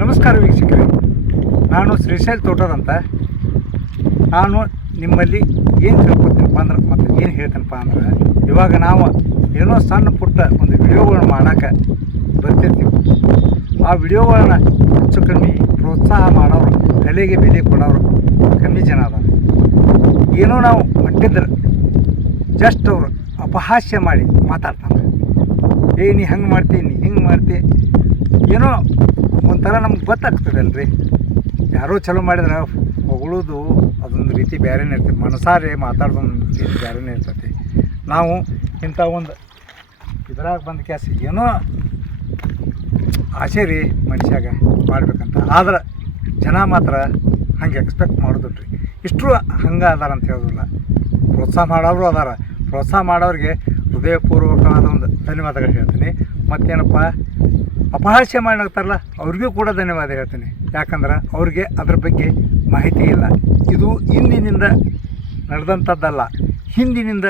ನಮಸ್ಕಾರ ವೀಕ್ಷಕರೇ. ನಾನು ಶ್ರೀಶೈಲ್ ತೋಟದಂತ. ನಾನು ನಿಮ್ಮಲ್ಲಿ ಏನು ತಿಳ್ಕೊತೀನಪ್ಪ ಅಂದ್ರೆ ಮತ್ತು ಏನು ಹೇಳ್ತೀನಪ್ಪ ಅಂದ್ರೆ, ಇವಾಗ ನಾವು ಏನೋ ಸಣ್ಣ ಪುಟ್ಟ ಒಂದು ವಿಡಿಯೋಗಳನ್ನ ಮಾಡೋಕೆ ಬರ್ತಿರ್ತೀವಿ. ಆ ವಿಡಿಯೋಗಳನ್ನ ಹೆಚ್ಚು ಕಮ್ಮಿ ಪ್ರೋತ್ಸಾಹ ಮಾಡೋರು ಕಲೆಗೆ ಬೆಲೆ ಕೊಡೋರು ಕಮ್ಮಿ ಜನ ಅದ ಏನೋ ನಾವು ಮಟ್ಟಿದ್ರೆ ಜಸ್ಟ್ ಅವರು ಅಪಹಾಸ್ಯ ಮಾಡಿ ಮಾತಾಡ್ತಾರೆ. ಏ, ನೀ ಹಂಗೆ ಮಾಡ್ತೀನಿ ಹಿಂಗೆ ಮಾಡ್ತಿ, ಏನೋ ಒಂಥರ ನಮ್ಗೆ ಗೊತ್ತಾಗ್ತದಲ್ರಿ. ಯಾರೋ ಚಲೋ ಮಾಡಿದ್ರೆ ಹೊಗಳೋದು ಅದೊಂದು ರೀತಿ ಬೇರೆನೇ ಇರ್ತೈತಿ. ಮನಸಾರೆ ಮಾತಾಡೋದೊಂದು ರೀತಿ ಬೇರೆನೇ ಇರ್ತೈತಿ. ನಾವು ಇಂಥ ಒಂದು ಇದ್ರಾಗ ಬಂದ ಕ್ಯಾಸ್ ಏನೋ ಆಸೆ ರೀ ಮನುಷ್ಯಾಗ ಮಾಡ್ಬೇಕಂತ. ಆದ್ರೆ ಜನ ಮಾತ್ರ ಹಂಗೆ ಎಕ್ಸ್ಪೆಕ್ಟ್ ಮಾಡೋದಿಲ್ಲ ರೀ ಇಷ್ಟರು ಹಂಗೆ ಅದಾರ ಅಂತ ಹೇಳೋದಿಲ್ಲ. ಪ್ರೋತ್ಸಾಹ ಮಾಡೋರು ಅದಾರ. ಪ್ರೋತ್ಸಾಹ ಮಾಡೋರಿಗೆ ಹೃದಯಪೂರ್ವಕವಾದ ಒಂದು ಧನ್ಯವಾದಗಳು ಹೇಳ್ತೀನಿ. ಮತ್ತೇನಪ್ಪ? ಅಪಹಾಸ್ಯ ಮಾಡಾಕ್ತಾರಲ್ಲ ಅವ್ರಿಗೂ ಕೂಡ ಧನ್ಯವಾದ ಹೇಳ್ತೀನಿ. ಯಾಕಂದ್ರೆ ಅವ್ರಿಗೆ ಅದ್ರ ಬಗ್ಗೆ ಮಾಹಿತಿ ಇಲ್ಲ. ಇದು ಹಿಂದಿನಿಂದ ನಡೆದಂಥದ್ದಲ್ಲ ಹಿಂದಿನಿಂದ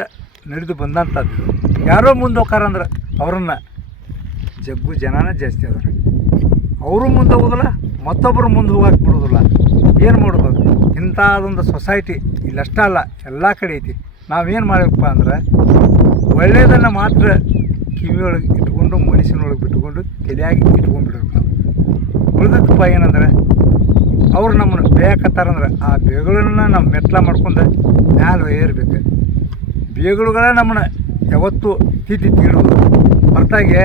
ನಡೆದು ಬಂದಂಥದ್ದು ಯಾರೋ ಮುಂದೆ ಹೋಗಾರಂದ್ರೆ ಅವ್ರನ್ನ ಜಗ್ಗು ಜನನೇ ಜಾಸ್ತಿ ಅದಾರೆ. ಅವರು ಮುಂದೆ ಹೋಗೋದಿಲ್ಲ ಮತ್ತೊಬ್ಬರು ಮುಂದೆ ಹೋಗಕ್ಕೆ ಬಿಡೋದಿಲ್ಲ ಏನು ಮಾಡೋದು ಇಂಥದೊಂದು ಸೊಸೈಟಿ ಇಲ್ಲಷ್ಟೇ ಅಲ್ಲ, ಎಲ್ಲ ಕಡೆ ಐತಿ. ನಾವೇನು ಮಾಡಬೇಕಪ್ಪ ಅಂದ್ರೆ ಒಳ್ಳೆಯದನ್ನು ಮಾತ್ರ ಕಿವಿಯೊಳಗೆ ಇಟ್ಕೊಂಡು ಮನುಷ್ಯನೊಳಗೆ ಬಿಟ್ಕೊಂಡು ತಲೆಯಾಗಿ ಇಟ್ಕೊಂಡ್ಬಿಡ್ಬೇಕು ನಾವು. ಉಳಿದಕ್ಕಪ್ಪ ಏನಂದ್ರೆ, ಅವ್ರು ನಮ್ಮನ್ನು ಬೇಕತ್ತಾರಂದ್ರೆ ಆ ಬೇಗಳನ್ನ ನಾವು ಮೆಟ್ಲ ಮಾಡ್ಕೊಂಡು ಮ್ಯಾಲೆ ಏರ್ಬೇಕು. ಬೇಗಳುಗಳೇ ನಮ್ಮನ್ನು ಯಾವತ್ತೂ ತಿದ್ದಿ ತೀಡುವುದು ಹೊರತಾಗಿ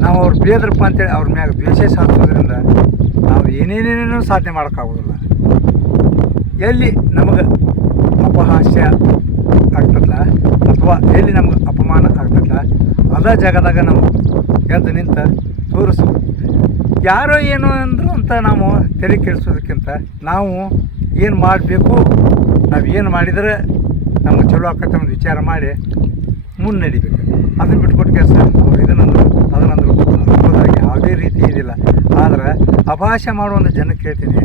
ನಾವು ಅವ್ರು ಬೇದ್ರಪ್ಪ ಅಂತೇಳಿ ಅವ್ರ ಮ್ಯಾಗ ದ್ವೇಷ ಸಾಧಿಸೋದ್ರಿಂದ ನಾವು ಏನೇನೇನೇನೂ ಸಾಧನೆ ಮಾಡೋಕ್ಕಾಗೋದಿಲ್ಲ. ಎಲ್ಲಿ ನಮಗೆ ಅಪಹಾಸ್ಯ ಆಗ್ತದಲ್ಲ ಅಥವಾ ಎಲ್ಲಿ ನಮಗೆ ಅಪಮಾನ ಆಗ್ತದಲ್ಲ ಅದ ಜಾಗದಾಗ ನಾವು ಎದ್ದು ನಿಂತ ತೋರಿಸು. ಯಾರೋ ಏನೋ ಅಂದರು ಅಂತ ನಾವು ತಲೆ ಕೆಡಿಸೋದಕ್ಕಿಂತ ನಾವು ಏನು ಮಾಡಬೇಕು? ನಾವು ಏನು ಮಾಡಿದರೆ ನಮ್ಗೆ ಚಲೋ ಆಕತ್ತೆ ಒಂದು ವಿಚಾರ ಮಾಡಿ ಮುನ್ನಡಿಬೇಕು. ಅದನ್ನು ಬಿಟ್ಕೊಟ್ಟು ಕೆಲಸ ಅವ್ರು ಇದನ್ನಂದ್ರು ಅದನ್ನಂದ್ರು ಅನ್ನೋದ್ರಾಗ ಯಾವುದೇ ರೀತಿ ಇದಿಲ್ಲ. ಆದ್ರೆ ಅಭಾಷೆ ಮಾಡುವಂಥ ಜನಕ್ಕೆ ಹೇಳ್ತೀನಿ,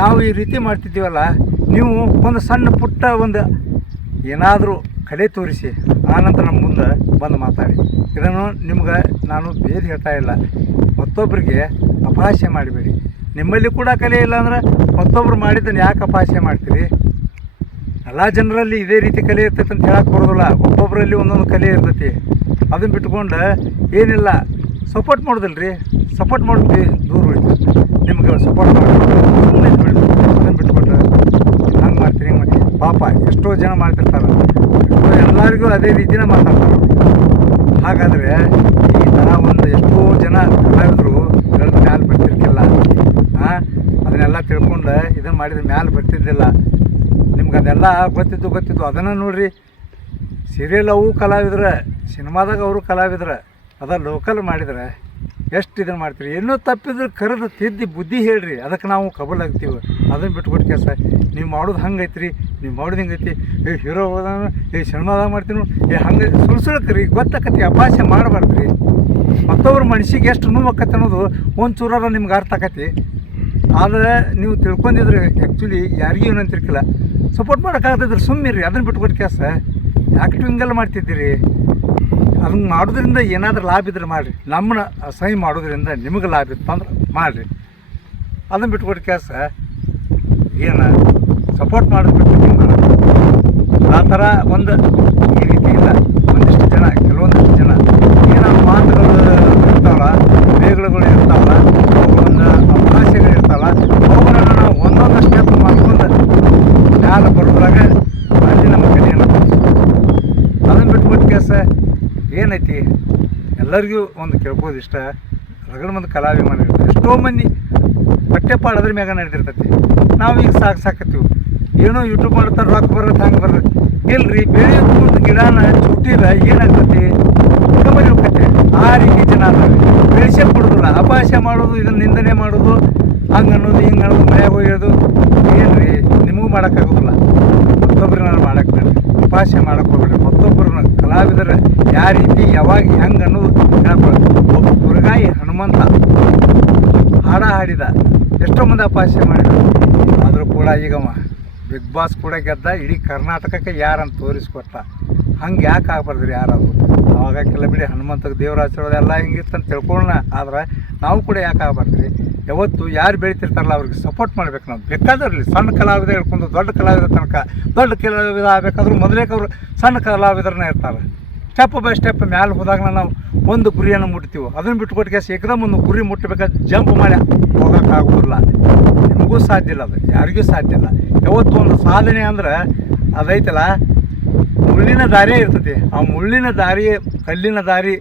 ನಾವು ಈ ರೀತಿ ಮಾಡ್ತಿದ್ದೀವಲ್ಲ, ನೀವು ಒಂದು ಸಣ್ಣ ಪುಟ್ಟ ಒಂದು ಏನಾದರೂ ಕಲೆ ತೋರಿಸಿ. ಆನಂತರ ನಮ್ಮ ಮುಂದೆ ಬಂದು ಮಾತಾಡಿ. ಇದನ್ನು ನಿಮ್ಗೆ ನಾನು ಬೇರೆ ಹೇಳ್ತಾ ಇಲ್ಲ. ಮತ್ತೊಬ್ಬರಿಗೆ ಅಪಹಾಸ್ಯ ಮಾಡಬೇಡಿ. ನಿಮ್ಮಲ್ಲಿ ಕೂಡ ಕಲೆ ಇಲ್ಲ ಅಂದ್ರೆ ಮತ್ತೊಬ್ರು ಮಾಡಿದ್ದನ್ನು ಯಾಕೆ ಅಪಹಾಸ್ಯ ಮಾಡ್ತೀರಿ? ಎಲ್ಲ ಜನರಲ್ಲಿ ಇದೇ ರೀತಿ ಕಲೆ ಇರ್ತೈತೆ ಅಂತ ಹೇಳಕ್ಕೆ ಬರೋದಿಲ್ಲ. ಒಬ್ಬೊಬ್ಬರಲ್ಲಿ ಒಂದೊಂದು ಕಲೆ ಇರ್ತೈತಿ. ಅದನ್ನು ಬಿಟ್ಕೊಂಡು ಏನಿಲ್ಲ ಸಪೋರ್ಟ್ ಮಾಡೋದಿಲ್ಲ ರೀ ಸಪೋರ್ಟ್ ಮಾಡಿದ್ವಿ ದೂರ ಉಳಿತು. ನಿಮ್ಗೆ ಸಪೋರ್ಟ್ ಮಾಡಿ ಅದನ್ನು ಬಿಟ್ಕೊಂಡ್ರೆ ಹಂಗೆ ಮಾಡ್ತೀನಿ ಹಿಂಗೆ ಮಾಡ್ತೀರಿ. ಪಾಪ ಎಷ್ಟೋ ಜನ ಮಾಡ್ತಿರ್ತಾರೆ. ಎಲ್ಲರಿಗೂ ಅದೇ ರೀತಿನೇ ಮಾತಾಡ್ತಾರೆ. ಹಾಗಾದರೆ ಈ ಥರ ಒಂದು ಎಷ್ಟೋ ಜನ ಕಲಾವಿದರು ಬೆಳೆದ ಮ್ಯಾಲೆ ಬರ್ತಿರ್ಕಿಲ್ಲ ಅದನ್ನೆಲ್ಲ ತಿಳ್ಕೊಂಡು ಇದನ್ನು ಮಾಡಿದ ಮ್ಯಾಲೆ ಬರ್ತಿದ್ದಿಲ್ಲ. ನಿಮ್ಗೆ ಅದೆಲ್ಲ ಗೊತ್ತಿದ್ದು ಗೊತ್ತಿದ್ದು ಅದನ್ನು ನೋಡ್ರಿ. ಸೀರಿಯಲ್ ಅವು ಕಲಾವಿದ್ರೆ ಸಿನಿಮಾದಾಗ ಅವರು ಕಲಾವಿದ್ರೆ, ಅದ ಲೋಕಲ್ ಮಾಡಿದ್ರೆ ಎಷ್ಟು ಇದನ್ನು ಮಾಡ್ತೀರಿ? ಏನೋ ತಪ್ಪಿದ್ರೆ ಕರೆದು ತಿದ್ದಿ ಬುದ್ಧಿ ಹೇಳ್ರಿ. ಅದಕ್ಕೆ ನಾವು ಕಬಲ್ ಆಗ್ತೀವಿ. ಅದನ್ನು ಬಿಟ್ಕೊಟ್ಟು ಕೆಲಸ. ನೀವು ಮಾಡೋದು ಹಂಗೆ ಐತ್ರಿ ನೀವು ಮಾಡೋದು ಹಿಂಗೈತಿ. ಏ, ಹೀರೋ ಹೋದಾನ, ಏ ಸಿನಿಮಾದಾಗ ಮಾಡ್ತೀನಿ ಏ ಹಂಗೆ ಸುಳ್ಳು ಗೊತ್ತಕತಿ ಗೊತ್ತಾಕತಿ ಅಪಾಸ್ಯ ಮಾಡಬಾರ್ದು ರೀ ಮತ್ತೊಬ್ರು ಮನ್ಸಿಗೆ ಎಷ್ಟು ನೋವು ಆಕತ್ತೆ ಅನ್ನೋದು ಒಂದು ಚೂರಾರ ನಿಮ್ಗೆ ಅರ್ಥ ಆಕತಿ ಆದರೆ ನೀವು ತಿಳ್ಕೊಂಡಿದ್ರೆ ಆ್ಯಕ್ಚುಲಿ ಯಾರಿಗೂ ಏನು ಅಂತಿರ್ಕಿಲ್ಲ. ಸಪೋರ್ಟ್ ಮಾಡೋಕ್ಕಾಗದಿದ್ರೆ ರೀ ಅದನ್ನು ಬಿಟ್ಕೊಟ್ಟು ಕೆಲಸ. ಯಾಕೆ ಹಿಂಗೆಲ್ಲ ಮಾಡ್ತಿದ್ದೀರಿ. ಅದನ್ನ ಮಾಡೋದ್ರಿಂದ ಏನಾದರೂ ಲಾಭ ಇದ್ರೆ ಮಾಡಿರಿ ನಮ್ಮನ್ನ ಸಹಿ ಮಾಡೋದ್ರಿಂದ ನಿಮಗೆ ಲಾಭ ಇತ್ತು ಅಂದ್ರೆ ಮಾಡಿರಿ ಅದನ್ನು ಬಿಟ್ಕೊಟ್ಟು ಕೆಲಸ ಏನು ಸಪೋರ್ಟ್ ಮಾಡೋದು ಬಿಟ್ಟು ಹಿಂಗೆ ಮಾಡೋದು ಆ ಥರ ಒಂದು ಈ ರೀತಿ ಇಲ್ಲ ಒಂದಿಷ್ಟು ಜನ ಕೆಲವೊಂದಿಷ್ಟು ಜನ ಏನೋ ಮಾತುಗಳು ಇರ್ತಾವಲ್ಲ ಬೇಗಳುಗಳು ಇರ್ತಾವಲ್ಲ ಅವುಗಳನ್ನ ಅವಕಾಶಗಳು ಇರ್ತಾವಲ್ಲ ಅವುಗಳನ್ನು ನಾವು ಒಂದೊಂದು ಸ್ಟೆಪ್ ಮಾಡ್ಕೊಂಡು ಮ್ಯಾಲ ಬರೋದ್ರಾಗ ಅಲ್ಲಿ ನಮ್ಮ ಕಲಿಯನ್ನು ಅದನ್ನು ಬಿಟ್ಬಿಟ್ಟು ಕೆಲಸ ಏನೈತಿ? ಎಲ್ಲರಿಗೂ ಒಂದು ಕೇಳ್ಬೋದು ಇಷ್ಟ. ರಗಡ ಮಂದಿ ಕಲಾಭಿಮಾನ ಇರ್ತದೆ ಎಷ್ಟೋ ಮಂದಿ ಬಟ್ಟೆ ಪಾಡೋದ್ರ ಮ್ಯಾಗ ನಡೆದಿರ್ತೈತಿ. ನಾವು ಈಗ ಸಾಕು ಸಾಕತ್ತೀವಿ. ಏನೋ ಯೂಟ್ಯೂಬ್ ಮಾಡ್ತಾರೆ ರೊಕ್ಕ ಬರುತ್ತೆ, ಹಂಗೆ ಬರುತ್ತೆ. ಇಲ್ರಿ ಬೆಳೆ ಒಂದು ಗಿಡನ ಚುಟ್ಟಿದ್ರೆ ಏನಾಗ್ತತಿ? ಹೋಗ್ತೈತೆ ಆ ರೀತಿ ಜನ ಅದಾರೆ. ಬೆಳೆಸೇ ಕೊಡೋದಿಲ್ಲ. ಅಪಹಾಸ್ಯ ಮಾಡೋದು, ಇದನ್ನ ನಿಂದನೆ ಮಾಡೋದು, ಹಂಗೆ ಅನ್ನೋದು, ಹಿಂಗೆ ಅನ್ನೋದು ಮನೆಯಾಗ ಹೋಗೋದು ಏನ್ರಿ, ನಿಮಗೂ ಮಾಡೋಕ್ಕಾಗೋದಿಲ್ಲ ಮತ್ತೊಬ್ಬರು ನಾನು ಮಾಡಕ್ಕೆ ಅಪಹಾಸ್ಯ ಹೋಗ್ರಿ ಹೋಗ್ಬೇಡ್ರಿ. ಮತ್ತೊಬ್ಬರನ್ನ ಕಲಾವಿದರ ಯಾವ ರೀತಿ ಯಾವಾಗ ಹೆಂಗೆ ಅನ್ನೋದು ಹೇಳ್ಕೊಳ್ಳಿ ಒಬ್ಬ ಮುರುಗಾಯಿ ಹನುಮಂತ ಹಾಡ ಹಾಡಿದ, ಎಷ್ಟೋ ಮಂದಿ ಅಪಹಾಸ್ಯ ಮಾಡಿದ ಆದರೂ ಕೂಡ ಈಗ ಬಿಗ್ ಬಾಸ್ ಕೂಡ ಗೆದ್ದ, ಇಡೀ ಕರ್ನಾಟಕಕ್ಕೆ ಯಾರಂತ ತೋರಿಸ್ಕೊಟ್ಟ? ಹಂಗೆ ಯಾಕೆ ಆಗ್ಬಾರ್ದ್ರಿ ಯಾರಾದರೂ? ಅವಾಗ ಕೆಲ ಬಿಡಿ, ಹನುಮಂತಗೆ ದೇವ್ರ ಆಶೀರ್ವಾದ ಎಲ್ಲ ಹಿಂಗಿತ್ತಂತ ತಿಳ್ಕೊಳ್ಳೋಣ. ಆದ್ರೆ ನಾವು ಕೂಡ ಯಾಕೆ ಆಗ್ಬಾರ್ದ್ರಿ? ಯಾವತ್ತು ಯಾರು ಬೆಳಿತಿರ್ತಾರಲ್ಲ ಅವ್ರಿಗೆ ಸಪೋರ್ಟ್ ಮಾಡ್ಬೇಕು ನಾವು. ಬೇಕಾದ್ರಲ್ಲಿ ಸಣ್ಣ ಕಲಾವಿದ ಹಿಡ್ಕೊಂಡು ದೊಡ್ಡ ಕಲಾವಿದ ತನಕ, ದೊಡ್ಡ ಕಲಾವಿದ ಆಗಬೇಕಾದ್ರೂ ಮೊದಲೇ ಅವರು ಸಣ್ಣ ಕಲಾವಿದರನ್ನ ಇರ್ತಾರೆ. ಸ್ಟೆಪ್ ಬೈ ಸ್ಟೆಪ್ ಮ್ಯಾಲೆ ಹೋದಾಗ ನಾವು ಒಂದು ಗುರಿಯನ್ನು ಮುಟ್ತೀವಿ, ಅದನ್ನು ಬಿಟ್ಕೊಟ್ಟು ಕೇಸ್ ಏಕದಮ್ ಒಂದು ಗುರಿ ಮುಟ್ಟಬೇಕಾದ್ರೆ ಜಂಪ್ ಮಾಡಿ ಹೋಗೋಕ್ಕಾಗೋದಿಲ್ಲ ನಿಮಗೂ ಸಾಧ್ಯ ಇಲ್ಲ ಅದು, ಯಾರಿಗೂ ಸಾಧ್ಯ ಇಲ್ಲ. ಯಾವತ್ತು ಒಂದು ಸಾಧನೆ ಅಂದ್ರೆ ಅದೈತಲ್ಲ ಮುಳ್ಳಿನ ದಾರಿ ಇರ್ತದೆ. ಆ ಮುಳ್ಳಿನ ದಾರಿ, ಕಲ್ಲಿನ ದಾರಿ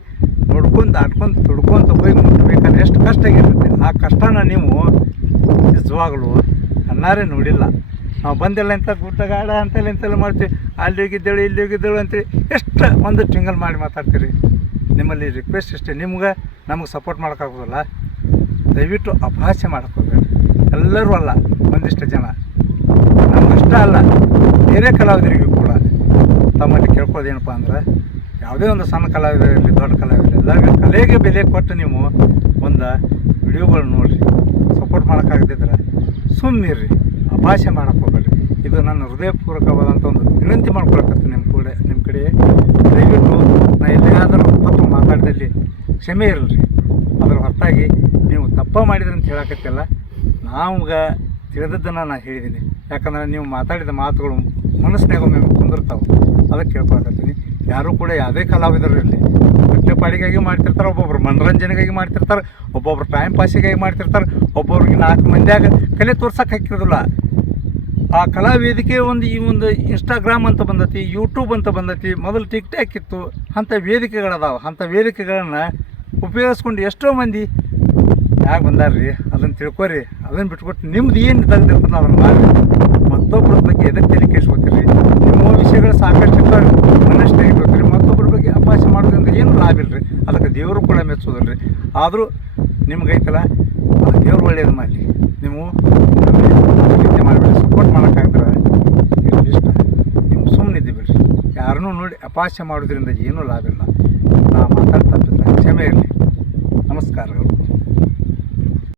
ನೋಡ್ಕೊಂಡು ದಾಟ್ಕೊಂಡು ತುಡ್ಕೊಂತ ಹೋಗಿ ಮುಟ್ಟಬೇಕಾದ್ರೆ ಎಷ್ಟು ಕಷ್ಟ ಆಗಿರ್ತದೆ. ಆ ಕಷ್ಟನ ನೀವು ನಿಜವಾಗ್ಲು ಅನ್ನಾರೇ ನೋಡಿಲ್ಲ. ನಾವು ಬಂದೆಲ್ಲ ಇಂಥ ಗುಡ್ಡಗಾಡ ಅಂತೆಲ್ಲ ಇಂತೆಲ್ಲ ಮಾಡ್ತೀವಿ. ಅಲ್ಲಿ ಹೋಗಿದ್ದೇಳು, ಇಲ್ಲಿ ಹೋಗಿದ್ದೇಳು ಅಂತೇಳಿ ಎಷ್ಟು ಒಂದು ಟಿಂಗಲ್ ಮಾಡಿ ಮಾತಾಡ್ತೀರಿ. ನಿಮ್ಮಲ್ಲಿ ರಿಕ್ವೆಸ್ಟ್ ಇಷ್ಟೇ. ನಿಮ್ಗೆ ನಮಗೆ ಸಪೋರ್ಟ್ ಮಾಡೋಕ್ಕಾಗೋದಿಲ್ಲ. ದಯವಿಟ್ಟು ಅಪಹಾಸ್ಯ ಮಾಡಕ್ಕೆ ಎಲ್ಲರೂ ಅಲ್ಲ, ಒಂದಿಷ್ಟು ಜನ. ನಮಗಷ್ಟೇ ಅಲ್ಲ, ಬೇರೆ ಕಲಾವಿದರಿಗೂ ಕೂಡ. ತಮ್ಮಲ್ಲಿ ಕೇಳ್ಕೊಳ್ಳೋದೇನಪ್ಪ ಅಂದ್ರೆ, ಯಾವುದೇ ಒಂದು ಸಣ್ಣ ಕಲಾವಿದ ಇರಲಿ ದೊಡ್ಡ ಕಲಾವಿದ ಎಲ್ಲರಿಗೂ ಕಲೆಗೆ ಬೆಲೆ ಕೊಟ್ಟು ನೀವು ಒಂದು ವಿಡಿಯೋಗಳು ನೋಡಿರಿ ಸಪೋರ್ಟ್ ಮಾಡೋಕ್ಕಾಗದಿದ್ರೆ ಸುಮ್ಮನಿರ್ರಿ ಭಾಷೆ ಮಾಡಕ್ಕೆ ಹೋಗ್ಬೇಡಿ ಇದು ನನ್ನ ಹೃದಯಪೂರ್ವಕವಾದಂಥ ಒಂದು ವಿನಂತಿ ಮಾಡ್ಕೊಳಕತ್ತೆ ನಿಮ್ಮ ಕೂಡ ನಿಮ್ಮ ಕಡೆ. ದಯವಿಟ್ಟು ನಾನು ಎಲ್ಲಿಯಾದರೂ ತಪ್ಪು ಮಾತಾಡಿದಲ್ಲಿ ಕ್ಷಮೆ ಇರಲ್ರಿ. ಅದರ ಹೊರತಾಗಿ ನೀವು ತಪ್ಪ ಮಾಡಿದ್ರಿ ಅಂತ ಹೇಳಕತ್ತಿಲ್ಲ. ನಾವುಗ ತಿಳಿದದ್ದನ್ನು ನಾನು ಹೇಳಿದ್ದೀನಿ ಯಾಕಂದ್ರೆ ನೀವು ಮಾತಾಡಿದ ಮಾತುಗಳು ಮನಸ್ಸಿನಾಗ ಒಮ್ಮೆ ಕುಂದಿರ್ತಾವೆ. ಅದಕ್ಕೆ ಕೇಳ್ಕೊಳ್ತೀನಿ ಯಾರೂ ಕೂಡ ಯಾವುದೇ ಕಲಾವಿದರು ಇರಲಿ ಪಾಡಿಗಾಗಿ ಮಾಡ್ತಿರ್ತಾರೆ, ಒಬ್ಬೊಬ್ರು ಮನರಂಜನೆಗಾಗಿ ಮಾಡ್ತಿರ್ತಾರೆ, ಒಬ್ಬೊಬ್ರು ಟೈಮ್ ಪಾಸಿಗಾಗಿ ಮಾಡ್ತಿರ್ತಾರೆ, ಒಬ್ಬೊಬ್ರಿಗೆ ನಾಲ್ಕು ಮಂದಿಯಾಗ ಕಲೆ ತೋರ್ಸಕ್ಕೆ ಹಾಕಿರೋದಿಲ್ಲ. ಆ ಕಲಾ ವೇದಿಕೆ ಒಂದು ಈ ಒಂದು ಇನ್ಸ್ಟಾಗ್ರಾಮ್ ಅಂತ ಬಂದತಿ ಯೂಟ್ಯೂಬ್ ಅಂತ ಬಂದತಿ, ಮೊದಲು ಟಿಕ್ ಟಾಕ್ ಇತ್ತು, ಅಂಥ ವೇದಿಕೆಗಳದಾವ. ಅಂಥ ವೇದಿಕೆಗಳನ್ನ ಉಪಯೋಗಿಸ್ಕೊಂಡು ಎಷ್ಟೋ ಮಂದಿ, ಯಾಕೆ ಬಂದಾರ್ರಿ? ಅದನ್ನು ತಿಳ್ಕೊರಿ. ಅದನ್ನು ಬಿಟ್ಕೊಟ್ಟು ನಿಮ್ದು ಏನು ತೆಗ್ದಿರ್ತದೆ ಅದನ್ನು ಮಾಡಿ. ಆಗಿಲ್ಲ ರೀ ಅದಕ್ಕೆ ದೇವರು ಕೂಡ ಮೆಚ್ಚೋದಿಲ್ಲ ರೀ ಆದರೂ ನಿಮ್ಗೆ ಐತಲ್ಲ ದೇವ್ರು ಒಳ್ಳೇದು ಮಾಡಲಿ. ನೀವು ಚಿಂತೆ ಮಾಡಬೇಡಿ. ಸಪೋರ್ಟ್ ಮಾಡೋಕ್ಕಾಗ್ತಾರೆ ಇಷ್ಟ. ನೀವು ಸುಮ್ಮನೆ ಬಿಡ್ರಿ ಯಾರನ್ನೂ ನೋಡಿ ಅಪಾಶೆ ಮಾಡೋದ್ರಿಂದ ಏನೂ ಲಾಭ ಇಲ್ಲ. ನಾ ಮಾತಾಡ್ತಾ ಕ್ಷಮೆ ಇರಲಿ. ನಮಸ್ಕಾರಗಳು.